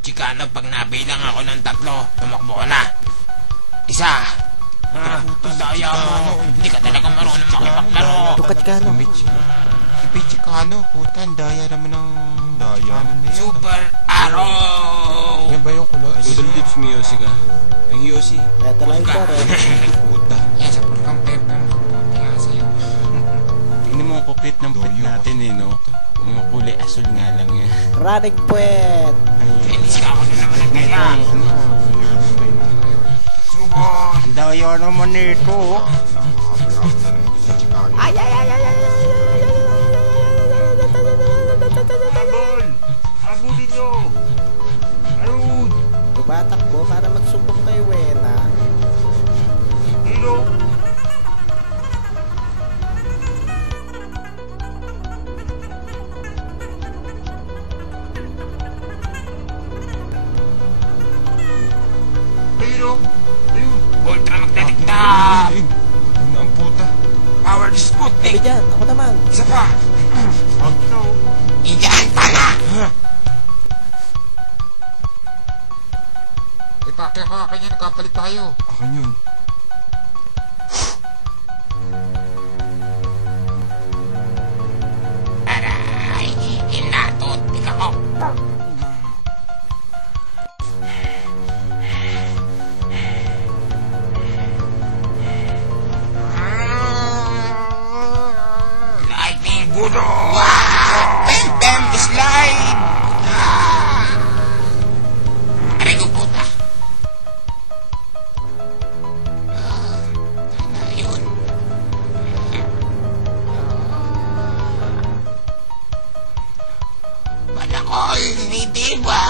Chicano, pag nabilang ako ng 3, tumakbo ka na. 1. Tandaya mo. Hindi ka talaga marunong makipaglaro. Tukat ka, no? Ibe Chicano, puta, ang daya naman ng... Daya? Super Arrow! Yan ba yung kulot? Udol tips mo Yossi ka? Ang Yossi. Eto lang ito, rin. Puta. Yan, sa pagkang pepe mo. Kaputi nga sa'yo. Tingnan mo ang kupit ng pit natin eh, no? Yung kulay asul nga lang yan. Ranig puwet. Feliz ka ako na naman Ito nagkaya. ang ano? Subon! Ang daya naman nito. Ay, ay, ay, ay, ay, ay, Habol! Habulin nyo! Ayun! tumatakbo para magsubok kay Wena. Hilo! Hilo! Ayun! Ultra magdadiktab! Yun ang puta. Power Sabi Sputnik! dyan, ako naman. Isa pa! Agno! Indian Tana! Ipakya ka, kanya nagkapalit tayo. Akin yun. Aray! Inatot! Ika ko! Lightning Budo! Bam! Bam! Slide! Aray ko puta! Ayun! Balakol! Hindi ba?